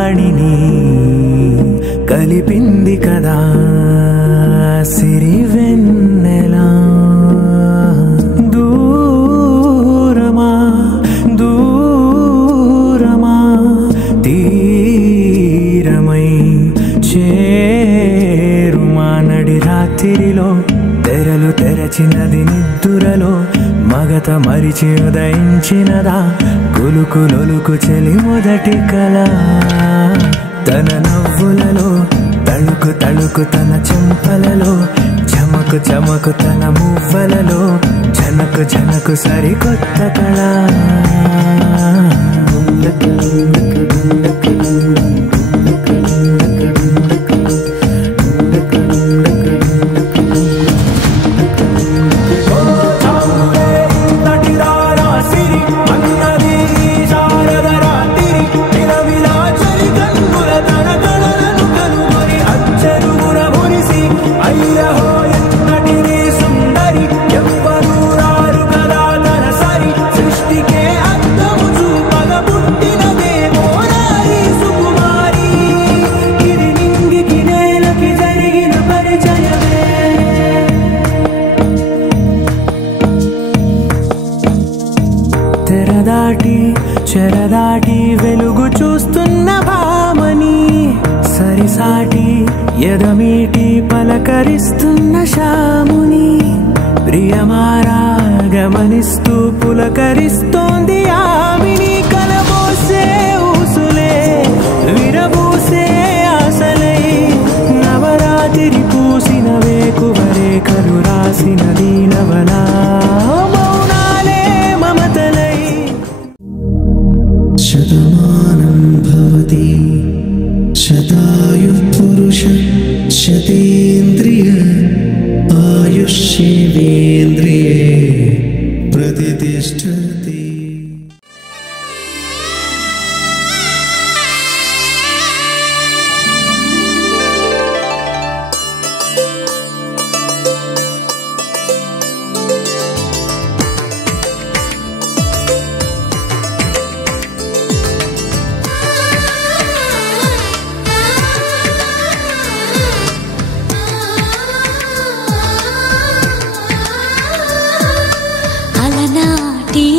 వాణిని కలిపింది కదా సిరివెన్నెలా. దూరమా దూరమా తీరమై చేరుమా నడి రాత్రిలో తెరలు తెరచినది నిద్దురలో మగత మరిచి ఉదయించినదా కులుకులొలుకు చెలి మొదటి కళ. తన నవ్వులలో తళుకు తళుకు తన చెంపలలో చమకు చమకు తన మువ్వలలో జనకు జనకు సరికొత్త కళ. చెరదాటి వెలుగు చూస్తున్న భామని సరిసాటి ఎదమీటి పలకరిస్తున్న శాముని ప్రియమారా గమనిస్తూ పులకరిస్తోంది ఆవిని. కలబోసే ఊసులే విరబూసే ఆశలై నవరాత్రి పూసిన వేకువరే కలు రాసిన దీనవలా మౌనాలే మమతలై. శతమానం భవతి శతాయుః పురుష శతేంద్రియ ఆయుష్యేంద్రియే ప్రతిష్ఠతి.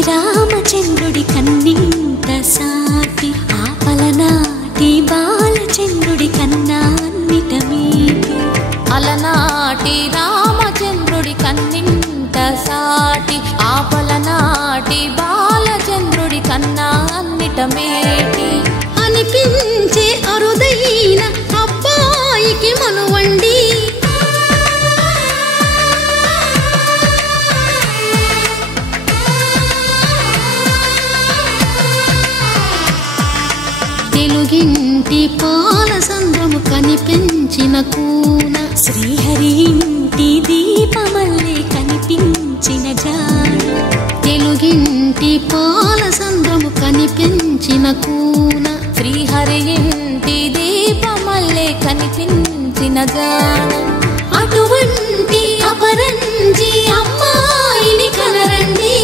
రామచంద్రుడి కన్నింత సాటి ఆపలనాటి బాలచంద్రుడి కన్నా అన్నిటమీటి. అలనాటి రామచంద్రుడి కన్నింత సాటి ఆపలనాటి బాలచంద్రుడి కన్నా అన్నిటమేటి. అనిపించే అరుదైన అబ్బాయికి మనువండి తెలుగింటి పాల సంద్రము కనిపించిన కూన శ్రీహరి ఇంటి దీపమల్లే కనిపించిన జాడ. తెలుగింటి పాల సంద్రము కనిపించిన కూన శ్రీహరి ఇంటి దీపమల్లే కనిపించిన జాడ. అటువంటి అపరంజి అమ్మాయిని కనరండి.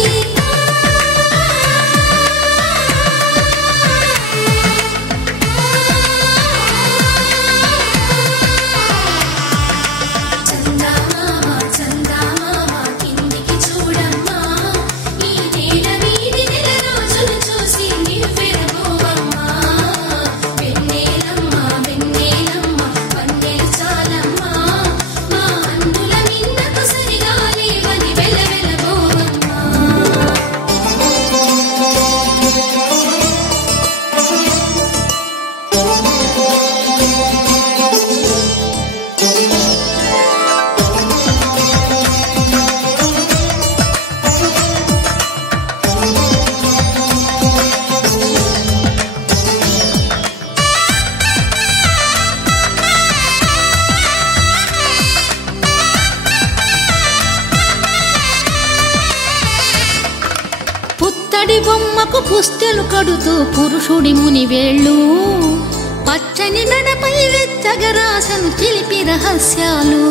బొమ్మకు పుస్తెలు కడుతూ పురుషుడి ముని వేళ్ళు పచ్చని మెడపై వెచ్చగరాసను చిలిపి రహస్యాలు.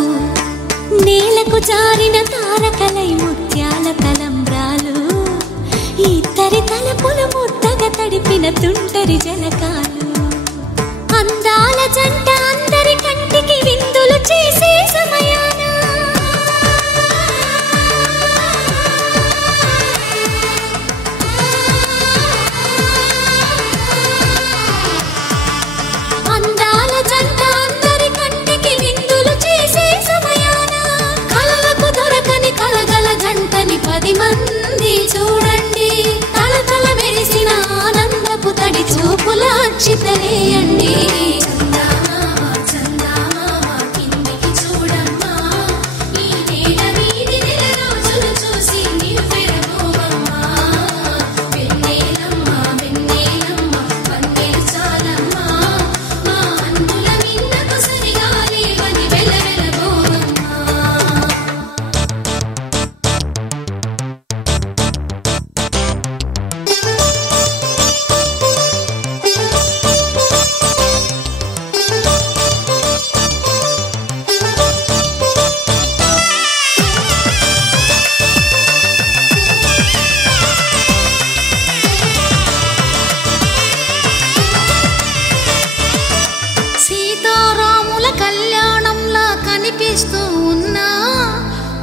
నేలకు జారిన తారకలై ముత్యాల తలంబ్రాలు ఇద్దరి తలపుల ముద్దగా తడిపిన తుంటరి జలకాలు. అక్షితలేయండి.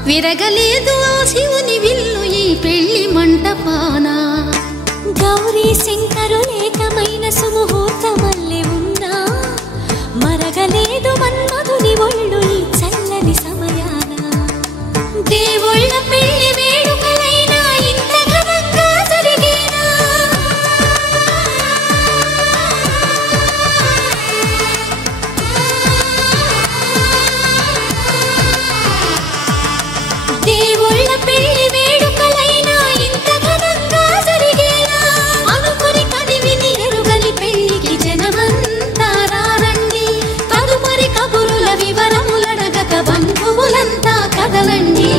విరగలేదు ఆ శివుని విల్లు ఈ పెళ్లి మంటపాన. గౌరీ శంకరులేకమైన సుముహూర్తమల్లె ఉన్నా మరగలేదు మన్మధుని ఒళ్ళు ఈ చల్లని సమయాన. దేవుళ్ళ పెళ్లి వేడుకలైనా ఇంత ఘనంగా జరిగేనా? దేవుళ్ళ పెళ్లి వేడుకలైనా ఇంత ఘనంగా జరిగేనా? అనుకుని కదివిని ఎరుగని పెళ్లికి జనమంతా రారండి. తదుపరి కబురుల వివరములడగక బంధువులంతా కదలండి.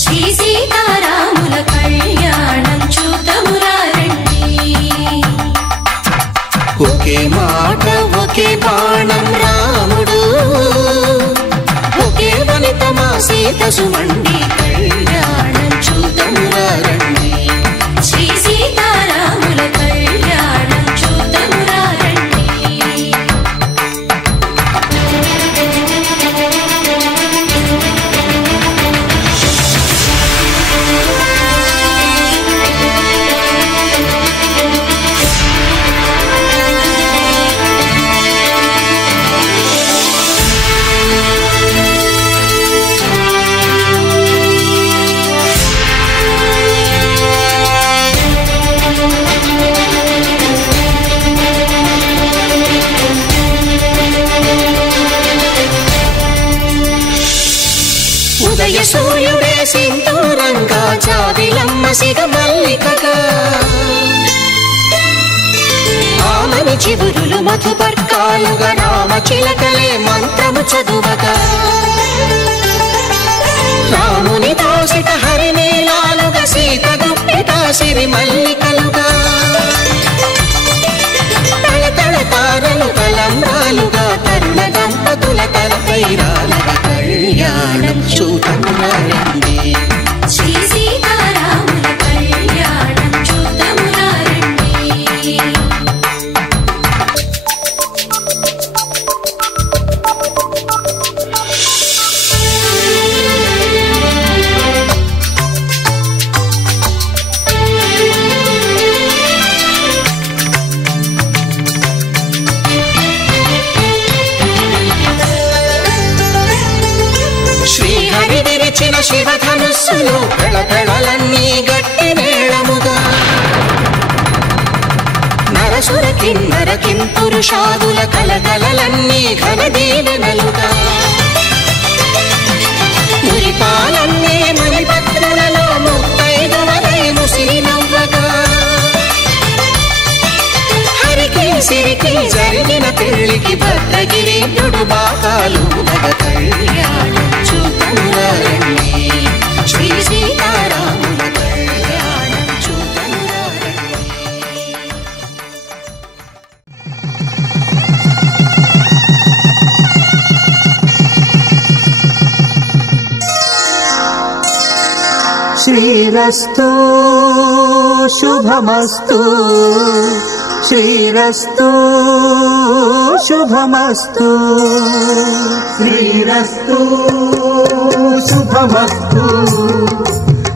శ్రీ సీతారాముల కళ్యాణం చూతమురారండి. ఒకే మాట ఒకే బాణం రాముడు, ఒకే వనిత మా సీత సుమండి కళ్యాణం చూతమురారండి. శ్రీ సీతారాముల కళ్యాణం చూతమురారండి. ఉదయ సూర్యుడే సింధూరంగా జాబిలమ్మ సిగ మల్లికగా, ఆమని చివురులు మధుపర్కాలుగా రామ చిలకలే మంత్రము చదువగా, రాముని దోసిట హరినీలాలుగా సీత గుప్పిట సిరి మల్లికలుగా, తళతళ తారలు తలంబ్రాలుగా తరుణ దంపతుల తలపైరాలుగా కళ్యాణం చూతమురారండి. శ్రీ సీతారాముల కళ్యాణం చూతమురారండి. శ్రీహరి విరిచిన శివధనుస్సులు పెళపెళలన్నీ గట్టి మేళముగా, నరసుర కిన్నర కింపురుషాదుల కలకలలన్నీ ఘన దీవెనలుగా, మురిపాలన్నీ మణిపత్రులలో ముత్తైదువలై ముసిరి నవ్వగా, హరికి సిరికి జరిగిన పెళ్లికి భద్రగిరీంద్రుడు బాకాలు కళ్యాణం చూతమురారండి. శ్రీ సీతారాముల కళ్యాణం చూతమురారండి. శ్రీ శ్రీరస్తు శుభమస్తు శ్రీరస్తు శుభమస్తు శ్రీరస్తు శుభమస్తు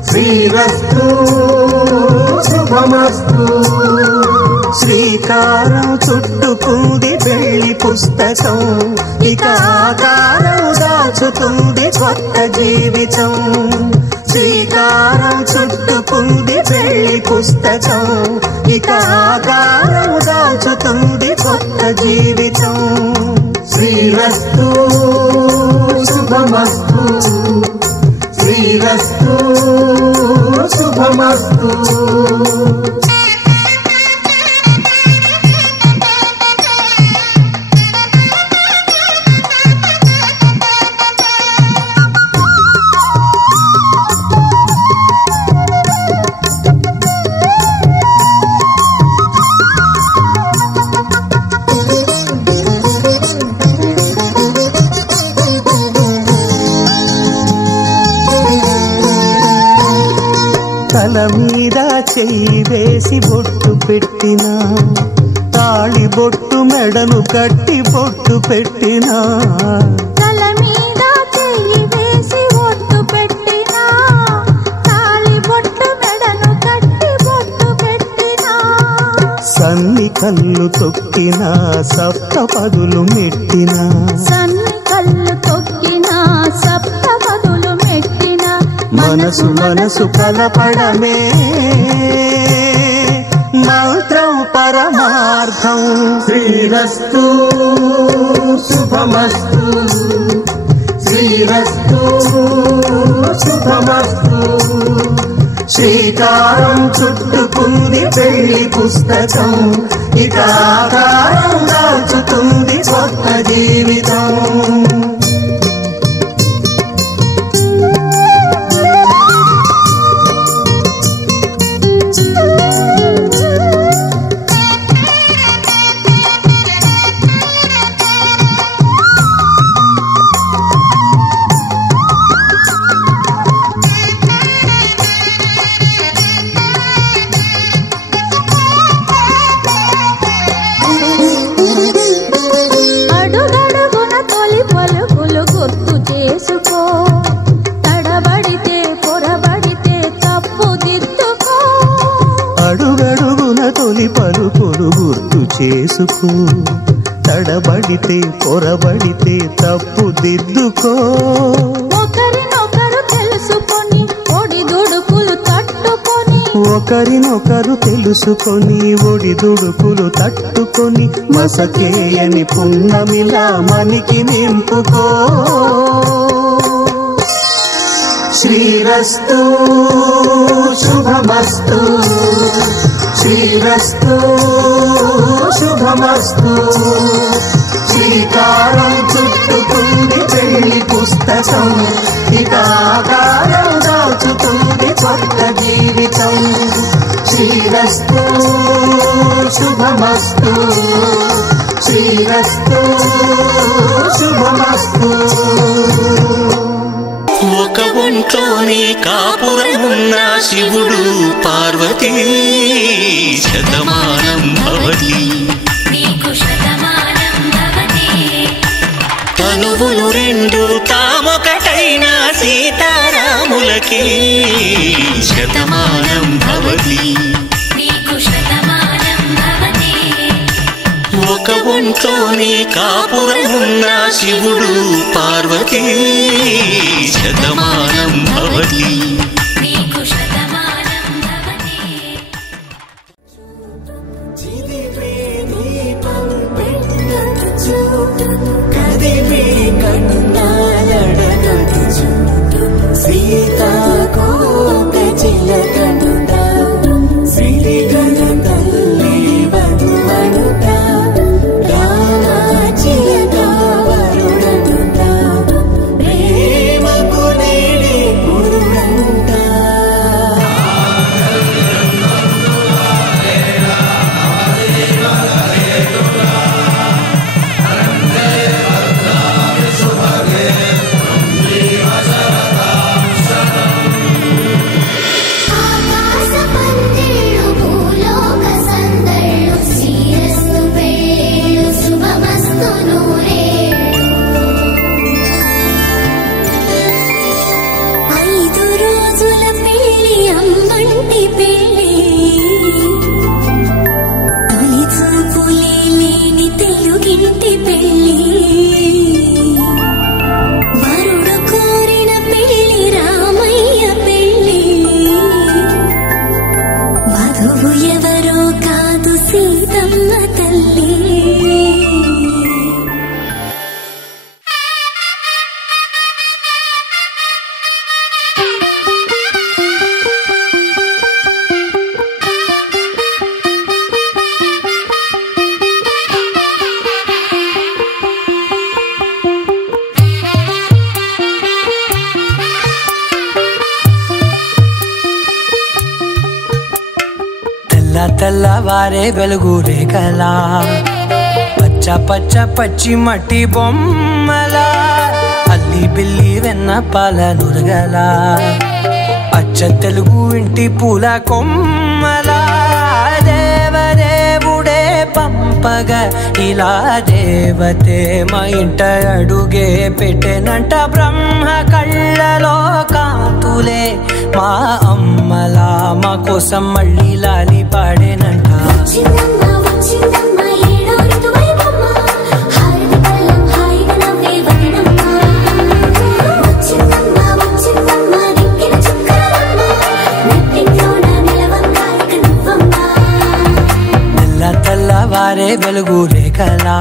శ్రీరస్తు శుభమస్తు శ్రీకారం చుట్టుకుంది పెళ్లి పుస్తకం ఇక ఆకారం దాచుతుంది కొత్త జీవితం శ్రీకారం చుట్టుకుంది పెళ్లి పుస్తకం ఇక ఆకారం దాచుతుంది కొత్త జీవితం శ్రీరస్తు శుభమస్తు శ్రీరస్తు శుభమస్తు తల మీద చెయ్యి వేసి బొట్టు పెట్టినా తాళి బొట్టు మెడను కట్టి బొట్టు పెట్టినా తల మీద చెయ్యి వేసి బొట్టు పెట్టినా తాళి బొట్టు మెడను కట్టి బొట్టు పెట్టినా సన్ని కళ్ళు తొక్కినా సప్త పదులు మెట్టినా సన్ని కళ్ళు తొక్కినా సప్త పదులు మెట్టినా మనసు మనసు కలపడమే మంత్రం పరమార్థం శ్రీరస్తు శుభమస్తు శ్రీరస్తు శుభమస్తు శ్రీకారం చుట్టుకుంది పెళ్లి పుస్తకం ఇక ఆకారం దాచుతుంది కొత్త జీవితం అడుగడుగున తొలి పలుకులు గుర్తు చేసుకో తడబడితే పొరబడితే తప్పు దిద్దుకో అడుగడుగున తొలి పలుకులు గుర్తు చేసుకో తడబడితే పొరబడితే తప్పు దిద్దుకో ఒకరినొకరు తెలుసుకొని ఒడిదుడుకులు తట్టుకొని ఒకరినొకరు తెలుసుకొని ఒడిదుడుకులు తట్టుకొని మసకేయని పున్నమిలా మనికి నింపుకో శ్రీరస్తు శుభమస్తు శ్రీరస్తు శుభమస్తు శ్రీకారం చుట్టుకుంది పెళ్లి పుస్తకం ఇక ఆకారం దాచుతుంది కొత్త జీవితం శ్రీరస్తు శుభమస్తు శ్రీరస్తు శుభమస్తు ఒక ఒంట్లోనే కాపురమున్న శివుడు పార్వతీ శతమానం భవతి నీకు శతమానం భవతి తనువులు రెండు తామొకటైన సీతారాములకి శతమానం భవతి నీకు శతమానం భవతి ఒక ఒంట్లోనే కాపురమున్న శివుడు పార్వతీ శతమానం భవతి నీకు శతమానం భవతి కదిపే కన్నాలడగదు సీతాకోక చిలకనుట శ్రీగణ తల్లి వధువనుట రామాచిలక వరుడనుట ప్రేమకు నేడే పురుడంట శుభగే తెల్లవారే వెలుగు రేఖలా పచ్చ పచ్చ పచ్చి మట్టి బొమ్మలా అల్లి బిల్లి వెన్న పాల నురగలా అచ్చ తెలుగు ఇంటి పూల కొమ్మలా దేవదేవుడే పంపగా ఇలా దేవతే మా ఇంట అడుగే పెట్టెనంట బ్రహ్మ కళ్ళలో కాంతులే మా అమ్మలా మా కోసం మళ్ళీ లాలి పాడేనంట తెల్లవారే వెలుగు రేఖలా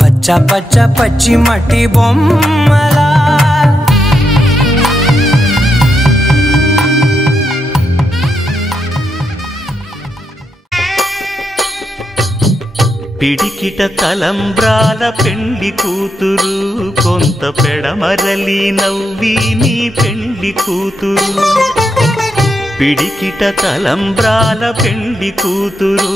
పచ్చ పచ్చ పచ్చి మట్టి బొమ్మలా పిడికిట తలంబ్రాల పెండి కూతురు కొంత పెడమరలి నవ్వి నీ పెండి కూతురు పిడికిట తలంబ్రాల పెండి కూతురు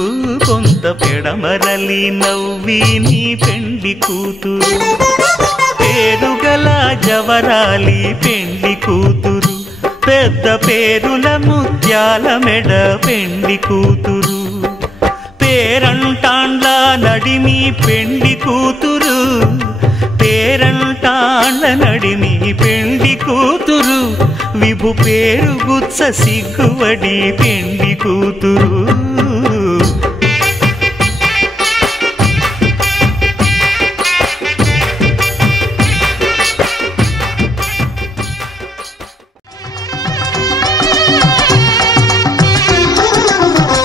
కొంత పెడమరలి నవ్వి నీ పెండి కూతురు పేరుగల జవరాలి పెండి కూతురు పెద్ద పేరుల ముత్యాల మెడ పెండి కూతురు పేరంటాండ్ల నడిమి పెండి కూతురు పేరంటాండ్ల నడిమి పెండి కూతురు విభు పేరు గుత్స సిగ్గువడి పెండి కూతురు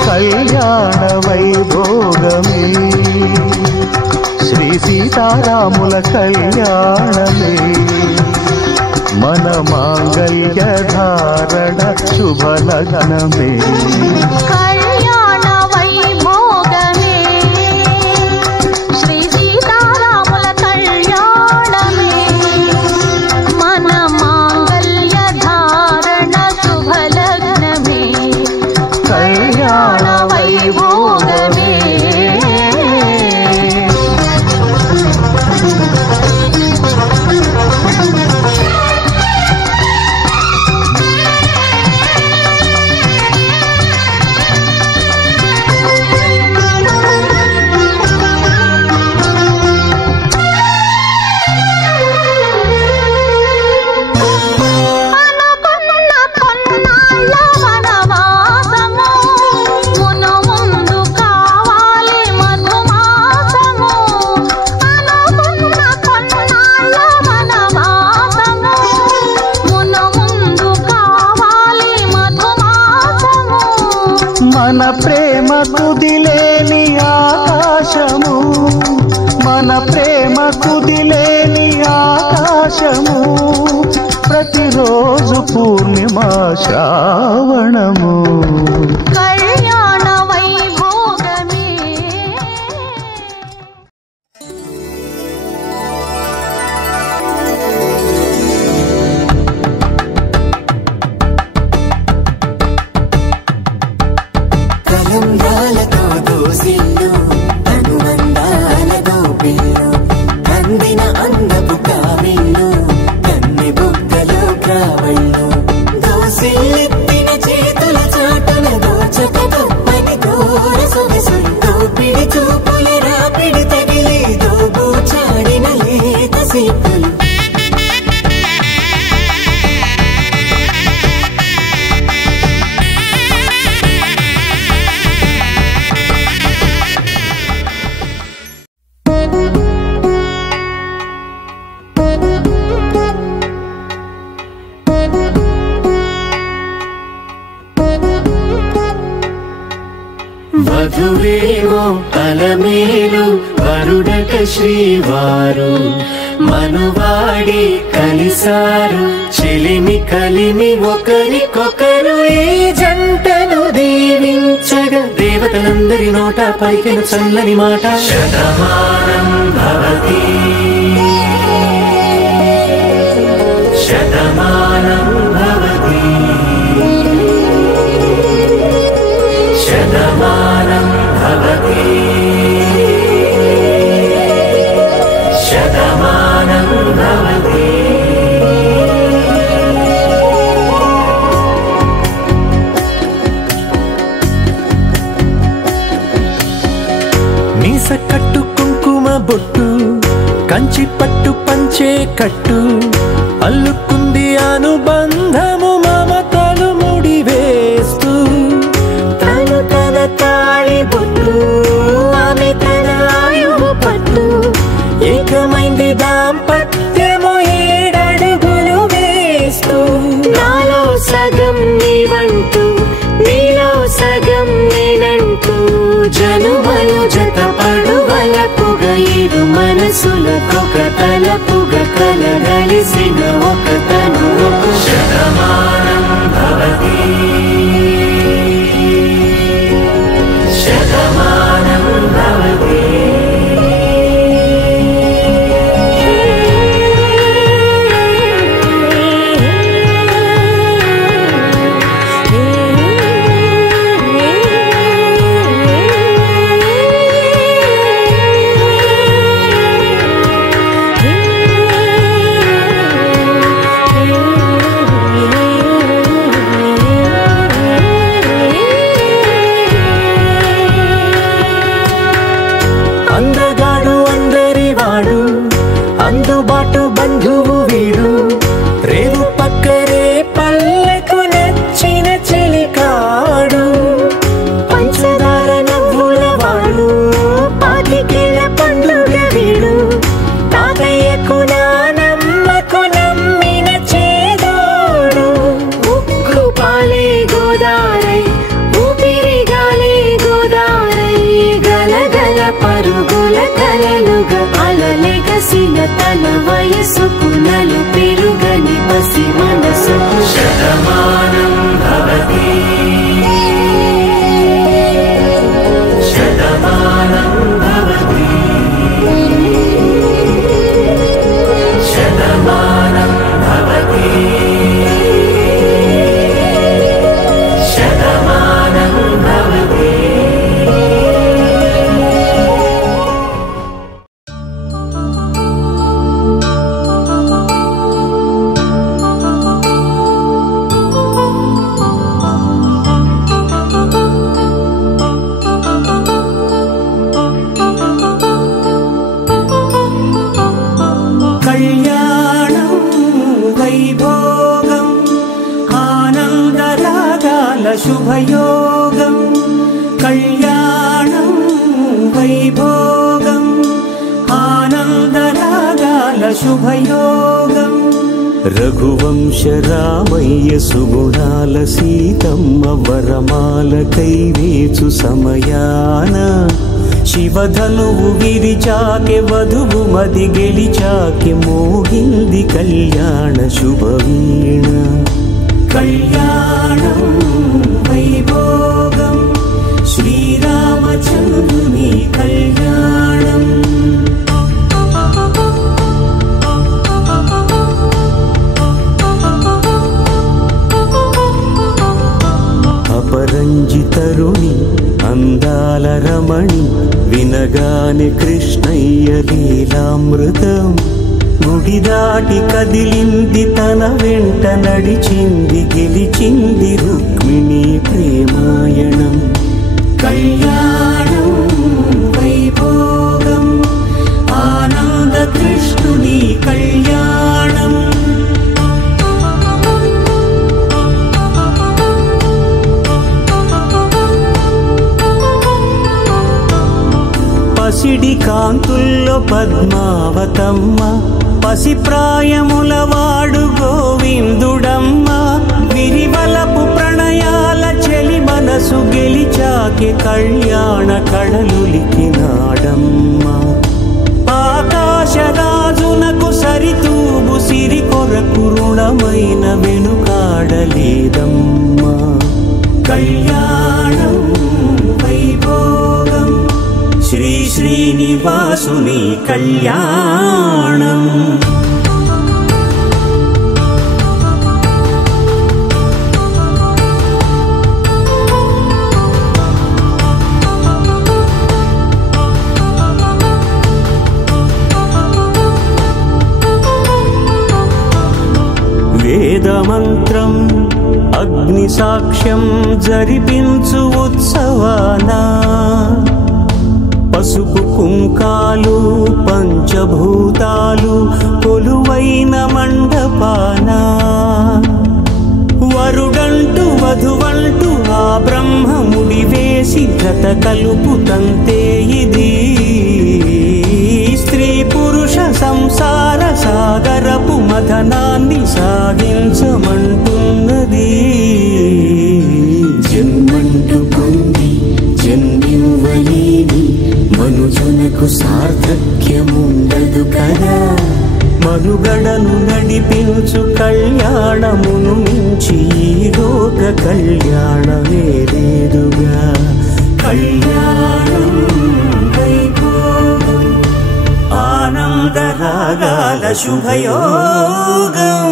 కళ్యాణ వైభోగమే శ్రీ సీతారాముల కళ్యాణమే మన మాంగళ్య ధారణ శుభలగ్నమే కళ్యాణ వైభోగమే శ్రీ సీతారాముల కళ్యాణమే మన మాంగళ్య ధారణ శుభలగ్నమే కళ్యాణ వైభోగమే మన ప్రేమ కుదిలేని ఆకాశము మన ప్రేమ కుదిలేని ఆకాశము ప్రతిరోజు పూర్ణిమ శ్రావణము కళ్యాణ వైభోగమే తలంబ్రాలతో దోసిల్లు అనుబంధాలతో పిల్లు అందిన అందపు కావిల్లు కన్ని బుగ్గలో క్రావళ్ళు దోసిల్లెత్తిన చేతుల చాటున దోచక తప్పని దూర సొగసులు దోపిడి చూపుల రాపిడి తగిలి దోబూచాడిన లేత సీపులు వధువేవో అలమేలు వరుడట శ్రీవారు మనువాడి కలిసారు చెలిమి కలిమి ఒకరికొకరు ఈ జంటను దీవించగా దేవతలందరి నోట పలికిన చల్లని మాట శతమానం భవతి శతమానం భవతి శతమానం భవతి శతమానం భవతి. మీస కట్టు కుంకుమ బొట్టు కంచి పట్టు పంచే కట్టు అల్లుకుంది అనుబంధము మమతలు ముడివేస్తూ తను తన తాళి బొట్టు ఆమె తన ఆయువు పట్టు ఏకమైంది దాంపత్యము 7 అడుగులు వేస్తూ నాలో సగం నీవంటూ నీలో సగం నేనంటూ జనుమలు జతపడు వలపుగ 7 మనసులకొక తలపుగ కలగలిసిన ఒక తను. శతమానం భవతి శతమానం భవతి. అందగాడు అందరివాడు అందుబాటు బంధువు వీడు రేవు పక్కరే పల్లెకు నచ్చిన చెలికాడు పంచదార నవ్వుల వాడు పాతికేల పండుగ వీడు తాతయ్యకు నానమ్మకు నమ్మిన చేదోడు ఉక్కు పాలే గోదారై ఊపిరి గాలే గోదారై గలగల పరుగుల కలలుగా అలలెగసిన తన వయసుకు నలు పెరుగని పసి మనసుకు. శతమానం భవతి శతమానం భవతి శతమానం భవతి శతమానం భవతి. కళ్యాణం వైభోగం ఆనందరాగాల శుభయోగం కళ్యాణం వైభోగం ఆనందరాగాల శుభయోగం. రఘువంశ రామయ్య సుగుణాల సీతమ్మ వరమాల కైవేచు సమయాన శివధనువు విరిచాకె వధువు మది గెలిచాకె మోగింది కళ్యాణ శుభవీణ. కళ్యాణం వైభోగం శ్రీరామచంద్రుని కళ్యాణం. అపరంజి తరుణి అందాల రమణి వినగానే కృష్ణయ్య లీలామృతం గుడి దాటి కదిలింది తన వెంట నడిచింది గెలిచింది రుక్మిణి ప్రేమాయణం. కళ్యాణం వైభోగం ఆనంద కృష్ణుని కళ్యాణం. పసిడి కాంతుల్లో పద్మావతమ్మ పసిప్రాయముల వాడు గోవిందుడమ్మ విరివలపు ప్రణయాల చెలి మనసు గెలిచాకె కళ్యాణ కళలులికినాడమ్మ. ఆకాశరాజునకు సరితూబు సిరి కొరకు రుణమైన వెనుకాడలేదమ్మా. కళ్యాణం వైభోగం శ్రీ శ్రీనివాసుని కళ్యాణం. అగ్ని సాక్ష్యం జరిపించు ఉత్సవాన పసుపు కుంకాలు పంచభూతాలు కొలువైన మండపాన వరుడంటూ వధువంటూ ఆ బ్రహ్మముడి వేసి గత కలుపు తంతే ఇది స్త్రీ పురుష సంసార సాగరపు మథనాన్ని సాగించమంటున్నది. జన్మంటూ పొంది జన్మివ్వలేని మనుజునకు సార్థక్యముండదు కదా. మనుగడను నడిపించు కళ్యాణమును మించి ఈ లోక కళ్యాణమే లేదుగా. కళ్యాణం వైభోగం ఆనంద రాగాల శుభయోగం.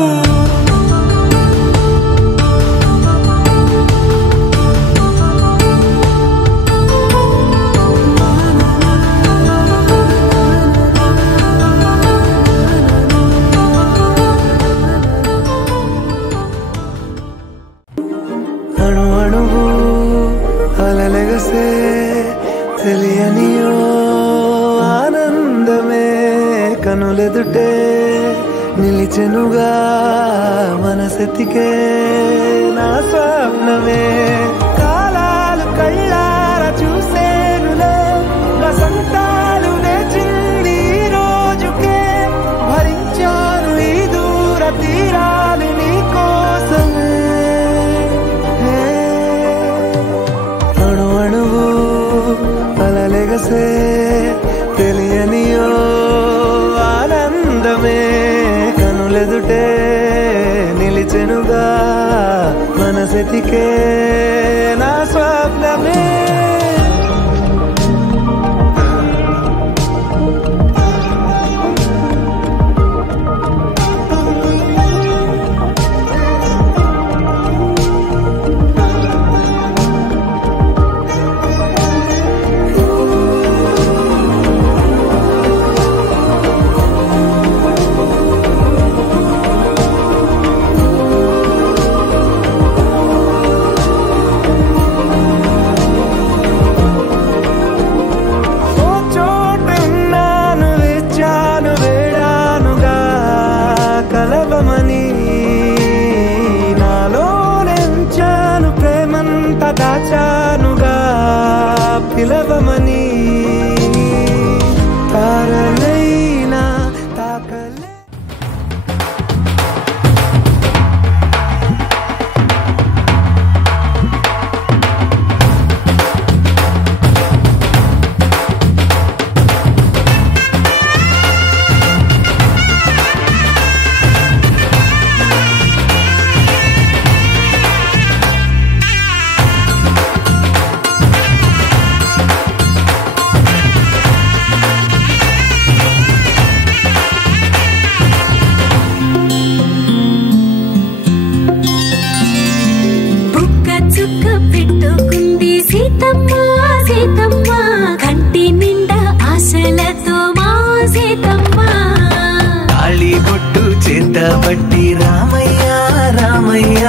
అలలెగసే తెలియనియో ఆనందమే కనులెదుటే నిలిచెనుగా మనసెతికే నా స్వప్నమే. కాలాలు కళ్ళార చూసేనులే వసంతాలు వేచింది ఈ రోజుకే. భరించాను ఈ దూర తీరాలు నీ కోసమే. అలలెగసే తెలియనియో ఆనందమే కనులెదుటే నిలిచెనుగా మనసెతికే నా స్వప్నమే. దాచానుగా పిలవమని తారలైనా తాకలే. బట్టి రామయ్య రామయ్య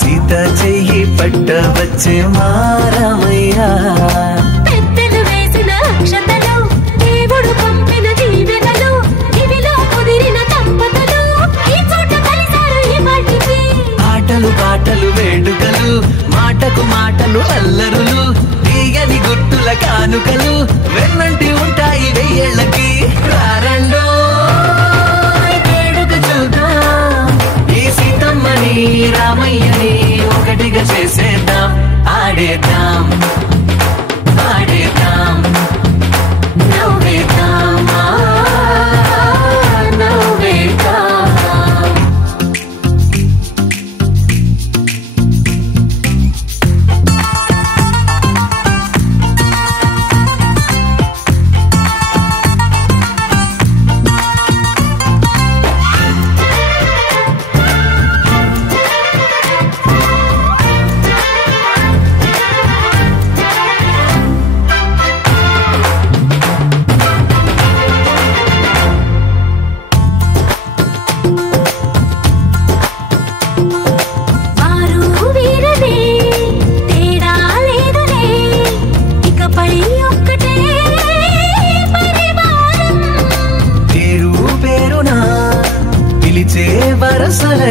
సీత చెయ్యి పట్టవచ్చే మా రామయ్య. పెద్దలు వేసిన అక్షతలు దేవుడు పంపిన దీవెనలు ఇవిలో కుదిరిన దంపతులు ఈ చోట కలిసారు ఈ వాటికి. ఆటలు పాటలు వేడుకలు మాటకు మాటలు అల్లరులు తీయని గుట్టుల కానుకలు వెన్నంటి ఉంటాయి వెయ్యేళ్ళకి. రారండో రామయ్యని ఒకటిగా చేసేద్దాం ఆడేద్దాం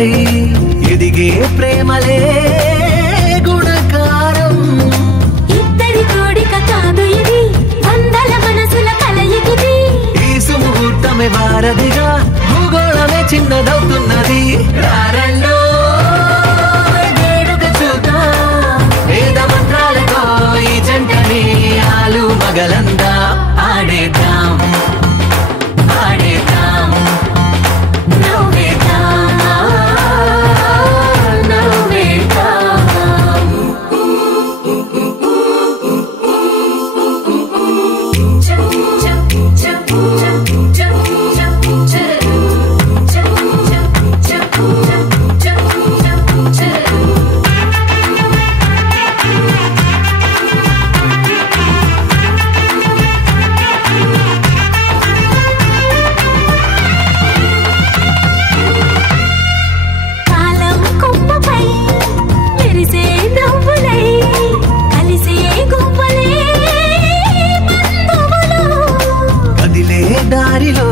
బంధాలై ఎదిగే ప్రేమలే గుణకారం. ఇద్దరి కోడిక కాదు ఇది, వందల మనసుల కలయికిది. ఈ సుముహూర్తమే వారధిగా, భూగోళమే చిన్నదవుతున్నది. రారండో వేడుక చూద్దాం, వేద మంత్రాలతో ఈ జంటని ఆలు మగలందా ఆడేద్దాం ఆడేద్దాం నవ్వేద్దాం నవ్వేద్దాం. కాలం కొమ్మపై మెరిసే నవ్వులై కలిసే గువ్వలే బంధువులు. కదిలే దారిలో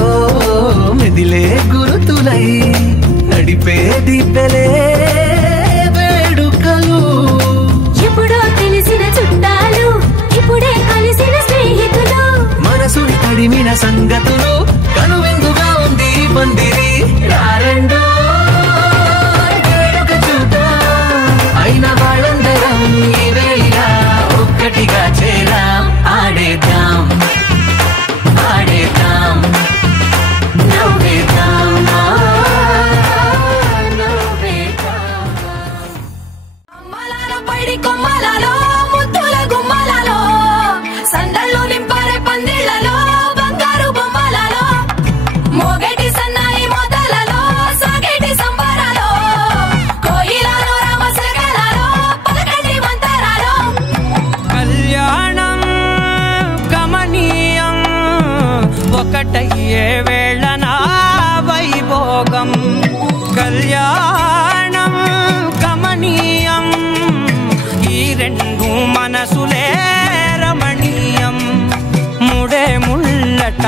మెదిలే గురుతులై నడిపే దిబ్బెలే వేడుకలు. ఎప్పుడో తెలిసిన చుట్టాలు, ఇప్పుడే కలిసిన స్నేహితులు. మనసుని తడిమిన సంగతులు, కనువిందుగా ఉంది ఈ పందిరి. రారండో వేడుక చూద్దాం, అయిన వాళ్ళందరం ఈ వేళ ఒక్కటిగా చేరాం. ఆడేద్దాం ఆడేద్దాం నవ్వేద్దాం నవ్వేద్దాం. అమ్మలాల పైడి కొమ్మలలో, ముద్దుల గుమ్మలలో, సందళ్ళు నింపారే పందిళ్లలో, బంగారు బొమ్మలలో, మోగేటి సన్నాయి మొదలలో, సాగేటి సంబరాలో, కోయిలలో రామశకలలో, పలకటి మంతరాలో. కళ్యాణం గమనీయం, ఒకటయ్యే వేళ నా వైభోగం. కళ్యాణం గమనీయం, ఈ రెండు మనసులే రమణీయం. ముడే ముళ్ళట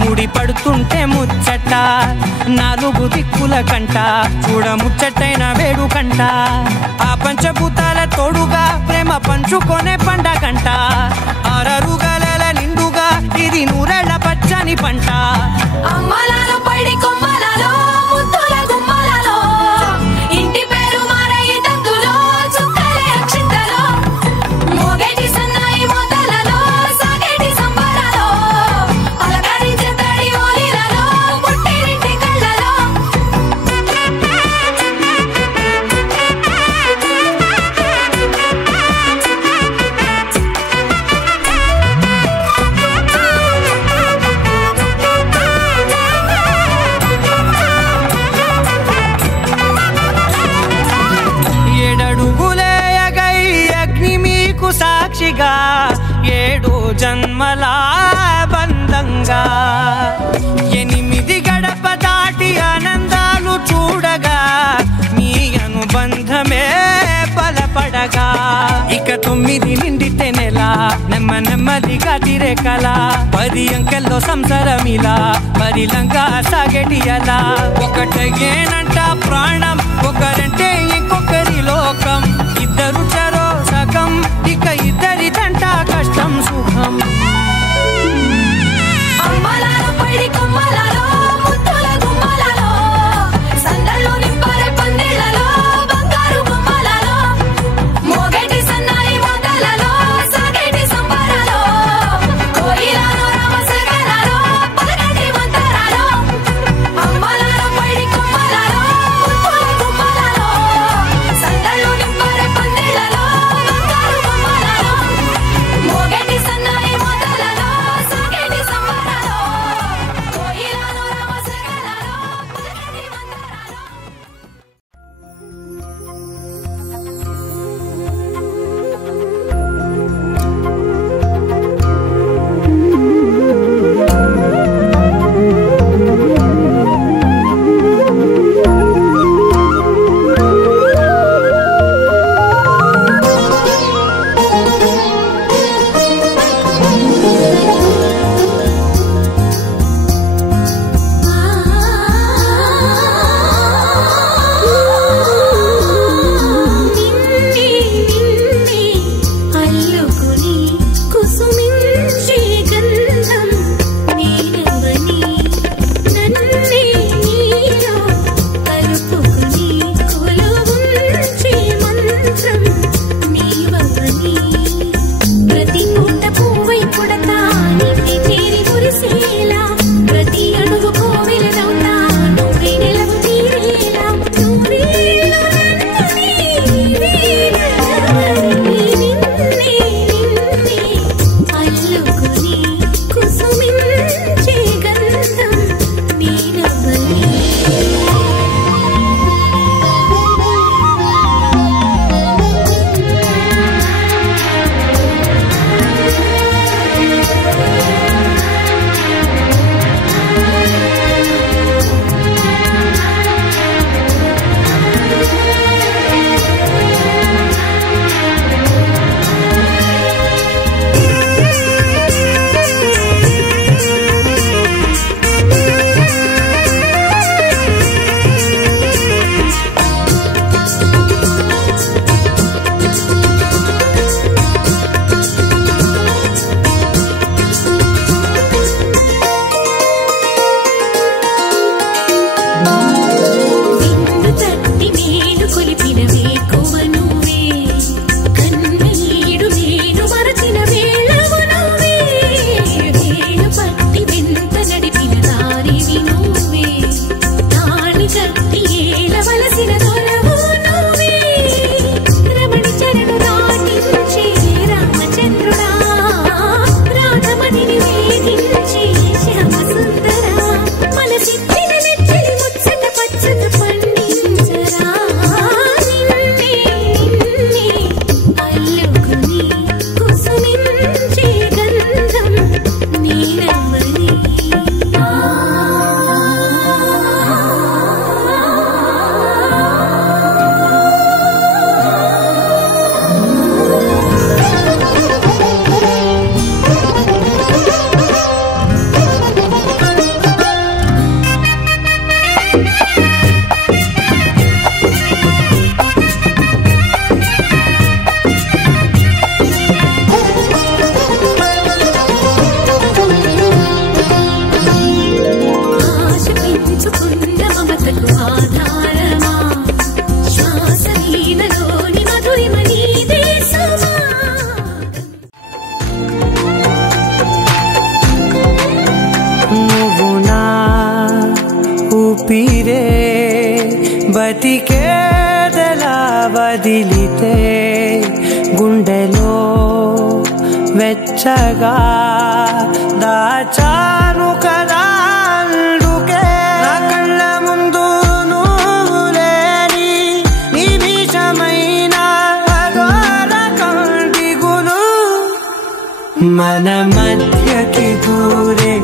ముడి పడుతుంటే ముచ్చట, నాలుగు దిక్కుల కంట చూడ ముచ్చటైన వేడుకంట. ఆ పంచభూతాల తోడుగా ప్రేమ పంచుకొనే పండగంట. అరరుగల నిండుగా ఇది నూరెళ్ళ పచ్చని పంట. అమ్మలాల పైడి కొమ్మలలో, ముద్దుల గుమ్మలలో, ఇంటి పేరు మారయి తందులో, చుక్కలే అక్షింతలో, మోగేటి సన్నాయి మొదలలో, సాగేటి సంబరాలో, పలకరించే తడి ఓలిలలో, పుట్టినింటి కళ్ళలో. ఏడడుగులేయగై అగ్ని మీకు సాక్షిగా, ఏడు జన్మల బంధంగా. 8 గడప దాటి ఆనందాలు చూడగా, మీ అనుబంధమే బలపడగా. ఇక 9 నిండితే నెల, నెమ్మదిగా తిరేకల. 10 అంకెల్లో సంసారమిలా, పరిలంగా సాగేటి అలా. ఒకటేనంట ప్రాణం, ఒకరంటే ఇంకొకరి లోకం. ఇద్దరు చరో సగం, ఇక ఇద్దరిదంట కష్టం సుఖం. అమ్మలాల పైడి కొమ్మలలో, ముద్దుల గుమ్మలలో, సందళ్ళు నింపారే పందిళ్లలో, బంగారు బొమ్మలలో, మోగేటి సన్నాయి మొదలలో, సాగేటి సంబరాలో, కోయిలలో రామశకలలో, పలకటి మంతరాలో. అమ్మలాల పైడి కొమ్మలలో, ముద్దుల గుమ్మలలో, సందళ్ళు నింపారే పందిళ్లలో, బంగారు బొమ్మలలో, మోగేటి సన్నాయి మొదలలో, ఊపిరే బతికేదలా వదిలితే గుండెలో వెచ్చగా దాచాను కదా అందుకే నా కళ్ళ ముందు నువ్వు లేని నిమిషమైన అఘోర కంటిగులు మన మధ్యకి దూరే